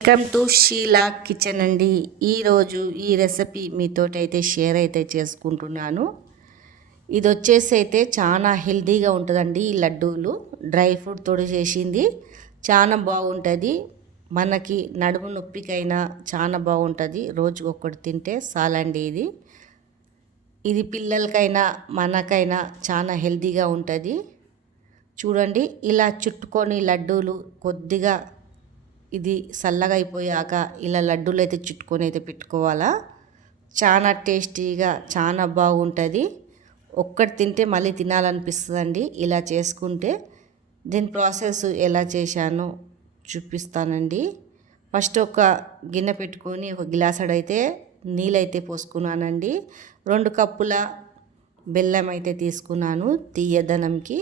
Welcome to Sheela kitchen అండి. ఈరోజు ఈ రెసిపీ మీతోటైతే షేర్ అయితే చేసుకుంటున్నాను. ఇది వచ్చేసి అయితే చాలా హెల్తీగా ఉంటుందండి. ఈ లడ్డూలు డ్రై ఫ్రూట్ తోడు చేసింది, చాలా బాగుంటుంది. మనకి నడుము నొప్పికైనా చాలా బాగుంటుంది. రోజుకు ఒక్కటి తింటే చాలండి. ఇది పిల్లలకైనా మనకైనా చాలా హెల్తీగా ఉంటుంది. చూడండి, ఇలా చుట్టుకొని లడ్డూలు కొద్దిగా ఇది చల్లగా అయిపోయాక ఇలా లడ్డూలు అయితే చుట్టుకొని అయితే పెట్టుకోవాలా. చాలా టేస్టీగా చాలా బాగుంటుంది. ఒక్కటి తింటే మళ్ళీ తినాలనిపిస్తుందండి ఇలా చేసుకుంటే. దీని ప్రాసెస్ ఎలా చేశానో చూపిస్తానండి. ఫస్ట్ ఒక గిన్నె పెట్టుకొని ఒక గ్లాసుడు అయితే నీళ్ళైతే పోసుకున్నానండి. 2 కప్పుల బెల్లం అయితే తీసుకున్నాను తీయదనంకి.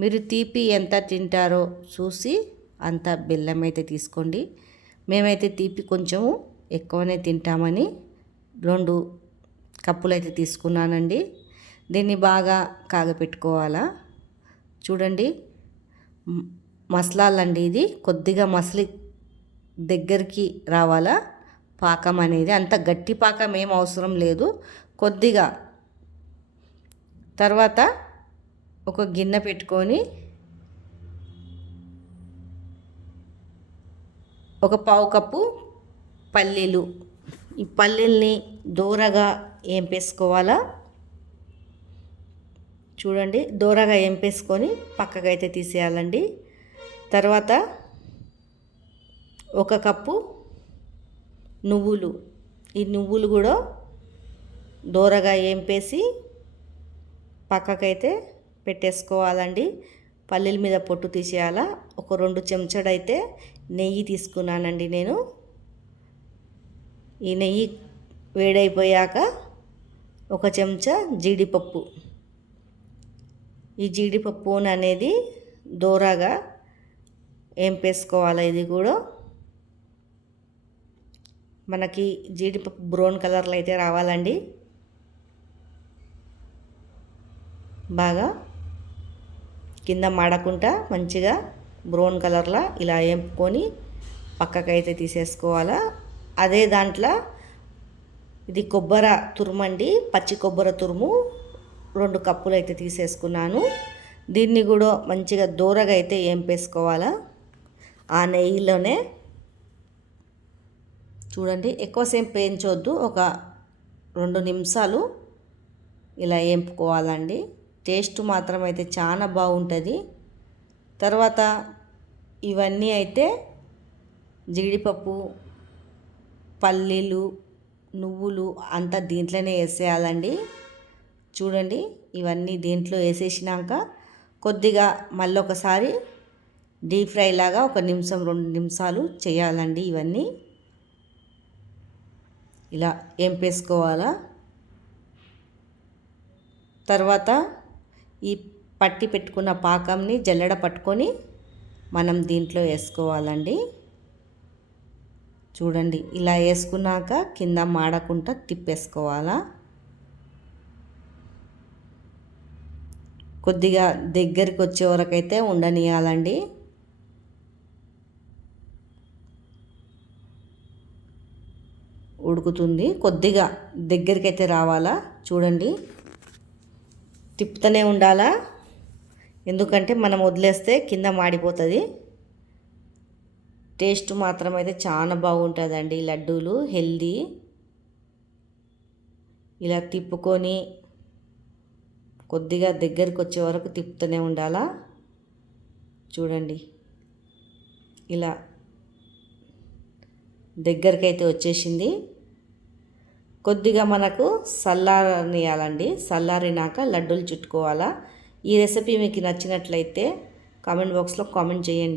మీరు తీపి ఎంత తింటారో చూసి అంత బెల్లం అయితే తీసుకోండి. మేమైతే తీపి కొంచెము ఎక్కువనే తింటామని 2 కప్పులు అయితే తీసుకున్నానండి. దీన్ని బాగా కాగపెట్టుకోవాలా. చూడండి, మసలాలండి. ఇది కొద్దిగా మసలి దగ్గరికి రావాలా పాకం అనేది. అంత గట్టి పాకం ఏం అవసరం లేదు, కొద్దిగా. తర్వాత ఒక గిన్నె పెట్టుకొని ఒక పావు కప్పు పల్లీలు, ఈ పల్లీల్ని దూరగా ఏంపేసుకోవాలా. చూడండి, దూరగా ఏంపేసుకొని పక్కకైతే తీసేయాలండి. తర్వాత 1 కప్పు నువ్వులు, ఈ నువ్వులు కూడా దూరగా ఏంపేసి పక్కకైతే పెట్టేసుకోవాలండి. పల్లీల మీద పొట్టు తీసేయాలా. ఒక 2 చెంచాడు అయితే నెయ్యి తీసుకున్నానండి నేను. ఈ నెయ్యి వేడైపోయాక 1 చెంచా జీడిపప్పు. ఈ జీడిపప్పు అనేది దోరగా ఏంపేసుకోవాలి. ఇది కూడా మనకి జీడిపప్పు బ్రౌన్ కలర్లో అయితే రావాలండి. బాగా కింద మాడకుండా మంచిగా బ్రౌన్ కలర్లో ఇలా వేపుకొని పక్కకైతే తీసేసుకోవాలా. అదే దాంట్లో ఇది కొబ్బరి తురుమండి, పచ్చి కొబ్బరి తురుము 2 కప్పులు అయితే తీసేసుకున్నాను. దీన్ని కూడా మంచిగా దూరగా అయితే వేపేసుకోవాలా ఆ నెయ్యిలోనే. చూడండి, ఎక్కువసేపు వేయించవద్దు, ఒక 2 నిమిషాలు ఇలా వేపుకోవాలండి. టేస్ట్ మాత్రం అయితే చాలా బాగుంటుంది. తర్వాత ఇవన్నీ అయితే జీడిపప్పు, పల్లీలు, నువ్వులు అంతా దీంట్లోనే వేసేయాలండి. చూడండి, ఇవన్నీ దీంట్లో వేసేసినాక కొద్దిగా మళ్ళీ ఒకసారి డీప్ ఫ్రై లాగా 1 నిమిషం 2 నిమిషాలు చేయాలండి. ఇవన్నీ ఇలా వేపేసుకోవాలా. తర్వాత ఈ పట్టి పెట్టుకున్న పాకంని జల్లెడ పట్టుకొని మనం దీంట్లో వేసుకోవాలండి. చూడండి, ఇలా వేసుకున్నాక కింద మాడకుండా తిప్పేసుకోవాలా. కొద్దిగా దగ్గరికి వచ్చే వరకు అయితే ఉండనియాలండి. ఉడుకుతుంది, కొద్దిగా దగ్గరికి అయితే రావాలా. చూడండి, తిప్పుతూనే ఉండాలా, ఎందుకంటే మనం వదిలేస్తే కింద మాడిపోతుంది. టేస్ట్ మాత్రం అయితే చాలా బాగుంటుందండి లడ్డూలు, హెల్దీ. ఇలా తిప్పుకొని కొద్దిగా దగ్గరికి వచ్చే వరకు తిప్పుతూనే ఉండాలా. చూడండి, ఇలా దగ్గరికి అయితే వచ్చేసింది. కొద్దిగా మనకు చల్లారనియాలండి. చల్లారినాక లడ్డూలు చుట్టుకోవాలా. ఈ రెసిపీ మీకు నచ్చినట్లయితే కామెంట్ బాక్స్లో కామెంట్ చేయండి.